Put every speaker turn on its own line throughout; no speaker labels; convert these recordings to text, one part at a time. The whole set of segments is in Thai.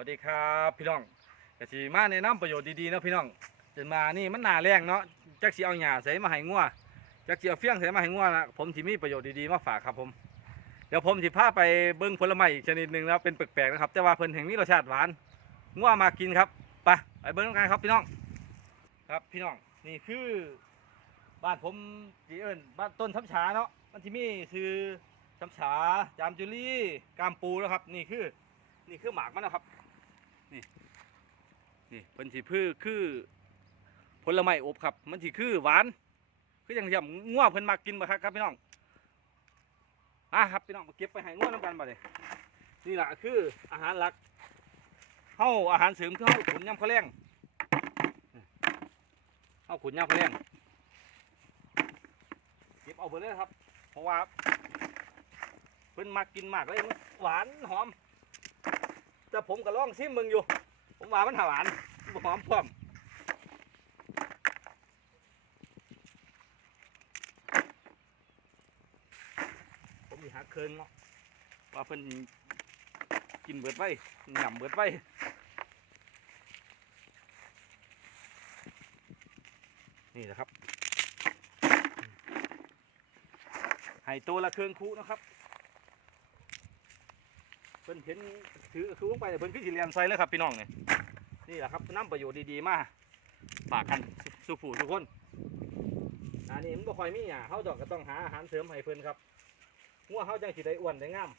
วัสดีครับพี่น้องกะสิมาแนะนำประโยชน์ดีๆเนาะพี่น้องจนมานี่มันหนาแรงเนาะจักสิเอาหญ้าใส่มาให้งัวจักสิเอาเฟี้ยงใส่มาให้งัวนะผมสิมีประโยชน์ดีๆมาฝากครับผมเดี๋ยวผมสิพาไปเบิ่งผลไม้อีกชนิดหนึ่งแล้วเป็นแปลกๆนะครับ แต่ว่าเพิ่นแห่งมีรสชาติหวานงัวมากินครับไปไปเบิ่งกันครับพี่น้อง ครับพี่น้องนี่คือบ้านผมสีเอิญบ้านต้นช้ำฉาเนาะมันที่มีคือช้ำฉาจามจุลี่กามปูแล้วครับ นี่คือ นี่คือหมากมันนะครับ นี่นี่เป็นสีพืชคือผลไม้อบครับ มันสีคือหวาน คืออย่างเดียวง่วเพิ่นมากินมาครับครับพี่น้องอะครับพี่น้องมาเก็บไปให้ง่วน้ำกันมาเลยนี่แหละคืออาหารหลักเฮาอาหารเสริมที่เฮาขุนยำข้าวแรงเฮาขุนยำข้าวแรงเก็บเอาไปเลยครับ เพราะว่าเพิ่นมากินมากเลยหวานหอม แต่ผมก็ลองซิมมึงอยู่ ผมว่ามันหวานหอมพร้อมผมมีหาเคิงเนาะว่าเพิ่นกินเบิดไว้หย่ำเบิดไว้นี่แหละครับ ให้ตัวละเครื่องคูนะครับ พิ่นเห็นถือคือลงไปเนี่เพิ่นคือสิเรียนใส่เลยครับพี่น้องเนี่ยนี่แหละครับน้ำประโยชน์ดีๆมาฝากกันสุผู้ทุกคนอันนี้มันบ่ค่อยมีอะเขาดอกก็ต้องหาอาหารเสริมให้เพิ่นครับงัวเขาจังสิได้อ้วนได้งาม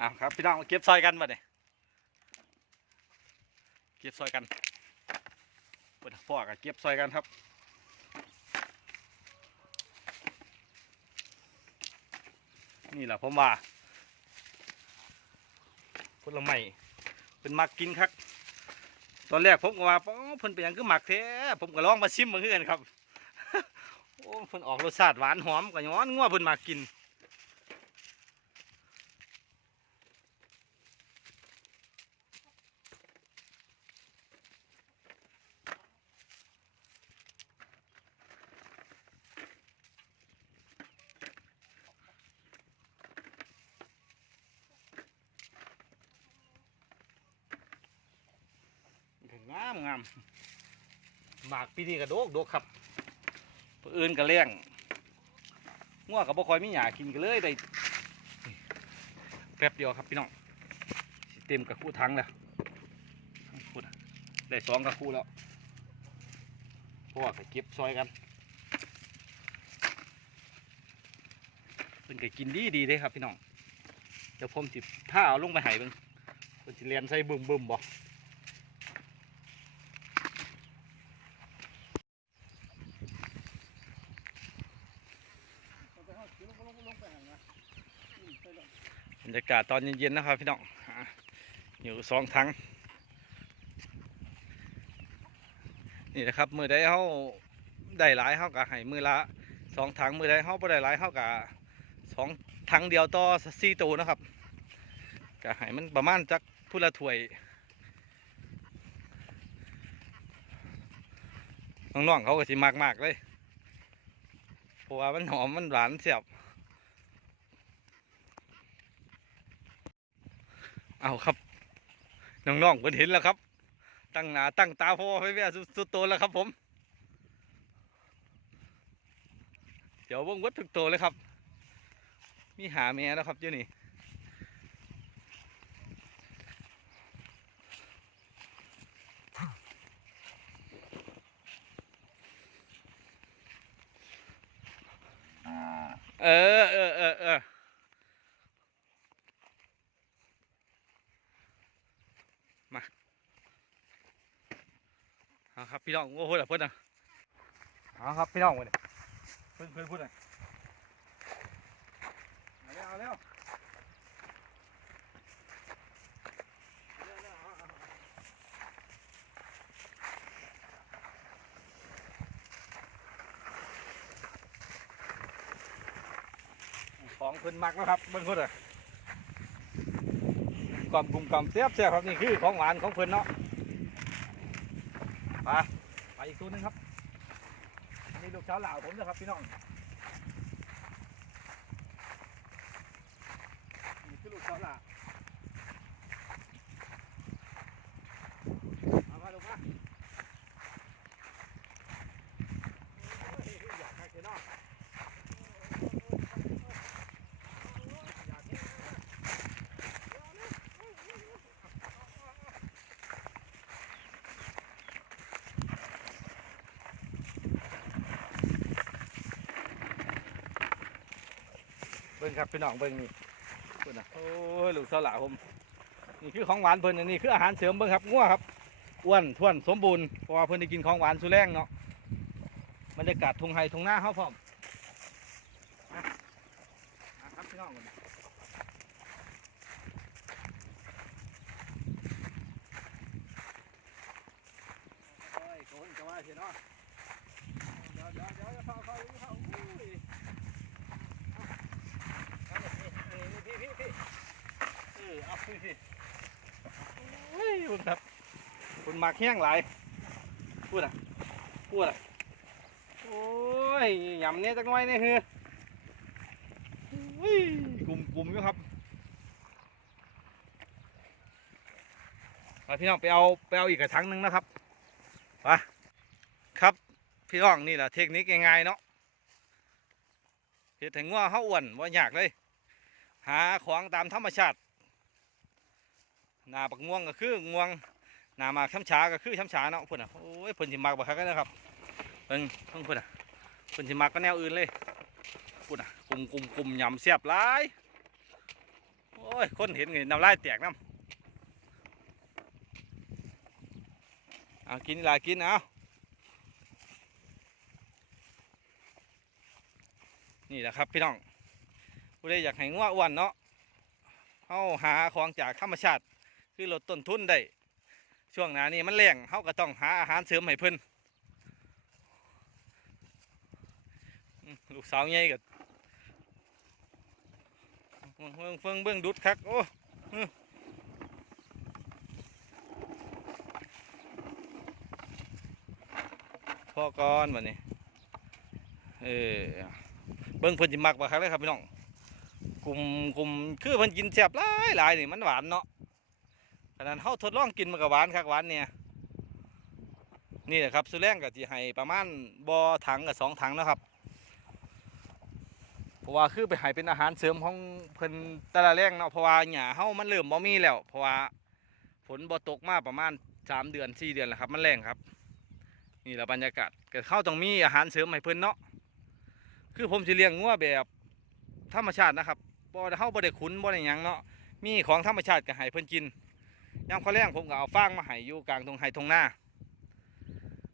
อะครับพี่น้องมาเก็บซอยกันมาเนี่ย เก็บซอยกันเปิดพ่อกับเก็บซอยกันครับนี่แหละผมว่าผลไม้เป็นมักกินครับตอนแรกผมก็ว่าป้อเพิ่นเป็นยังคือหมักแท้ผมก็ลองมาชิมมาเพื่อนครับโอ้เพิ่นออกรสชาติหวานหอมก็ย้อนงัวเพิ่นมากิน งามงามหมากปีนี้กระโดกโดกครับเพื่ออื่นกระเลี้ยงง่วกับบ่คอยมีหยากินกันเลยได้แป๊บเดียวครับพี่น้องสิเต็มกับคู่ทั้งแล้วพูดอะได้สองกับคู่แล้วเพราะว่าก็เก็บซอยกันเป็นก็กินดีดีเลยครับพี่น้อง เดี๋ยวผมสิถ้าเอาลงไปใหายเบิ่งเพิ่นสิเรียนใส่บึมบึมๆบ่ รรยากาศตอนเย็นๆนะครับพี่น้องอยู่สองถังนี่นะครับมือได้เขาได้หลายเขากะให้มือละสองถังมือได้เขาไ่ได้หลายเขากะสองถังเดียวต่อสี่ตัวนะครับกะให้มันประมาณจักพุละถ้วยน้องๆเขาก็สิมากมากๆเลยเพราะว่ามันหอมมันหวานเสียบ เอาครับน้องๆเพิ่นเห็นแล้วครับ ตั้งหน้าตั้งตาพ่อไปแว่สุสุดโตแล้วครับผม เดี๋ยววงวัดถึกโตเลยครับ มีหาแม่แล้วครับเจ้านี่เออเออเออเออ เอาครับ พี่น้องโอ้โหเดี๋ยวเพิ่นะเอาครับพี่น้องเพิ่นเพิ่นเพิ่นพูดอะเอาเร็วเอาเร็วของเพิ่นมักแล้วครับเบิ่งพุ่นอะกล่อมกลุ่มกล่อมเสียบเสียบครับนี่คือของหวานของเพิ่นเนาะไปไป อีกตัวหนึงครับอันนี่ลูกเช้าวเหล่าผมนะครับพี่น้องนี่คือลูกเช้าวเหล่าเอามาลูกมาโอ้ยอยากให้เห็นเนาะอยากเห็นนะ เบิ่งครับพี่น้องเบิ้งนี่เบิ้งนะโอ้ยลูกสาวหลาผมนี่คือของหวานเพิ่นอันนี้คืออาหารเสริมเบิ่งครับงัวครับอ้วนท้วนสมบูรณ์เพราะว่าเพิ่นได้กินของหวานสุแรงเนาะบรรยากาศทงไฮทงหนาเฮาพร้อมอะอะครับพี่น้องโอ้ยโกนจะว่าเสียเนาะเดี๋ยวเดี๋ยวเดี๋ยวจะเข้าเข้าเข้าอุ้ย พี่พี่พี่เออเอาพี่พี่เฮ้ย คุณครับคุณมักแห้งหลายพูดอะพูดอะโอ้ยยำเนี่ยจักหน่อยเนี่ยคือกลุ่มกลุ่มอยู่ครับไปพี่น้องไปเอาไปเอาอีกกระชังหนึงนะครับไปครับพี่น้องนี่แหละเทคนิคง่ายๆเนาะเห็ดแถงว่าเขาอ้วนว่ายากเลย หาของตามธรรมชาติ นาปักม่วงก็คือง่วงนาหมากช้ำฉาก็คือช้ำฉาเนาะพิ่นอะโอ้ยพิ่นสิมักบักคักนะครับเพิ่นเพิ่นเพิ่นอะพิ่นสิมักก็แนวอื่นเลยพุ่นอะกลุ่มกลุ่มกลุ่มยำเสียบลายโอ้ยคนเห็นไงน้ำลายแตกน้ำเอากินลากินเอานี่แหละครับพี่น้องผู้ใดอยากให้งัวอ้วนเนาะเฮาหาของจากธรรมชาติ คือลดต้นทุนได้ ช่วงหน้านี้มันแรงเฮาก็ต้องหาอาหารเสริมให้เพิ่นลูกสาวใหญ่ก็เบิ่งเบิ่งเบิ่งเบิ่งดุดคักโอ้อื้อก่อนบัดนี้เออเบิ่งเพิ่นสิมักบ่ครับเลยครับพี่น้องกลุ่มกลุ่มคือเพิ่นกินแซ่บหลายหลายนี่มันหวานเนาะ ขนาดเฮาทดลองกินมันก็หวานคักหวานเนี่ยนี่แหละครับสุแรงก็สิให้ประมาณบ่อถังกับสองถังนะครับเพราะว่าคือไปให้เป็นอาหารเสริมของเพิ่นต่ละแรงเนาะเพราะว่าหญ้าเฮามันเริ่มบ่มีแล้ว เพราะว่าฝนบ่ตกมาประมาณสามเดือนสี่เดือนแล้วครับ มันแรงครับ นี่แหละบรรยากาศก็เข้าต้องมีอาหารเสริมให้เพิ่นเนาะคือผมสิเลี้ยงงัวแบบธรรมชาตินะครับบ่ได้เฮาบ่ได้ขุนบ่ได้หยังเนาะมีของธรรมชาติก็ให้เพิ่นกิน ยามเขาวแรงผมก็เอาฟางมาให้อยู่กลางตรงไห้ตรงหน้า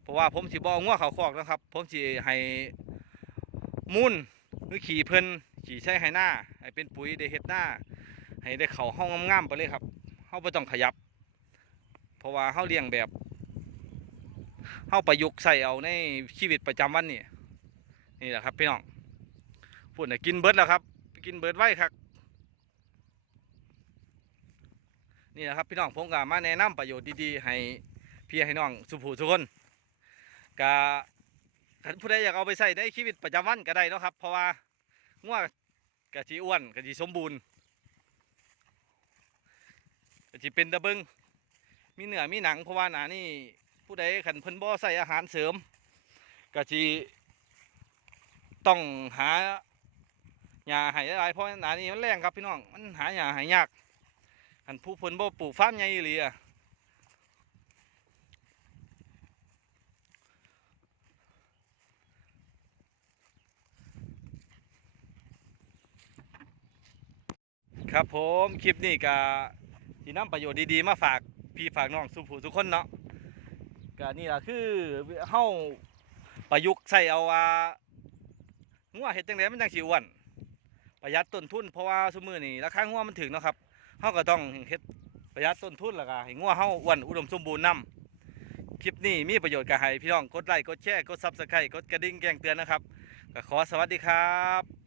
เพราะว่าผมสิบอางัวเขาคอกนะครับ ผมสิให้มูลหรือขี่เพิ่นขี่ใช้ให้หน้าให้เป็นปุ๋ยได้เฮ็ดหน้าให้ได้เขาห้องงามๆไปเลยครับเฮาบ่ต้องขยับ เพราะว่าเฮาเลี้ยงแบบเฮาประยุกต์ใส่เอาในชีวิตประจำวันนี่นี่แหละครับพี่น้องพูดน่ะกินเบิร์ดแล้วครับ กินเบิร์ดไว้ครับ นี่แหละครับพี่น้องผมก็มาแนะนำประโยชน์ดีๆ ให้พี่ให้น้องสุภูทุกคนกะท่าผู้ใดอยากเอาไปใส่ในชีวิตประจำวันก็ได้เนาะครับ เพราะว่างัวกะจีอ้วนกะจีสมบูรณ์กะจีเป็นตะบิงมีเนื้อมีหนังเพราะว่าหนานี่ผู้ใดขันเพิ่นบ่ใส่อาหารเสริมกะจีต้องหาหญ้าให้หลายๆเพราะหนานี้มันแรงครับพี่น้องมันหาหญ้าให้ยาก อันผู้เพิ่นบ่ปลูกฟาร์มใหญ่อีหลีอะครับผมคลิปนี้ก็สินำประโยชน์ดีๆ มาฝากพี่ฝากน้องสุผู้ทุกคนเนาะก็นี่ล่ะคือเฮาประยุกต์ใส่เอาว่างัวเห็ดจังไดมันจังสิอ้วนประหยัดต้นทุนเพราะว่าสมือนี่ราคางัวมันถึงเนาะครับ เขาก็ต้องเฮ็ดประหยัดต้นทุนแล้วก็ให้งัวเฮาอ้วนอุดมสมบูรณ์นํคลิปนี้มีประโยชน์ก็ให้พี่น้องกดไลค์กดแชร์กดซับสไครต์กดกระดิ่งแจ้งเตือนนะครับก็ขอสวัสดีครับ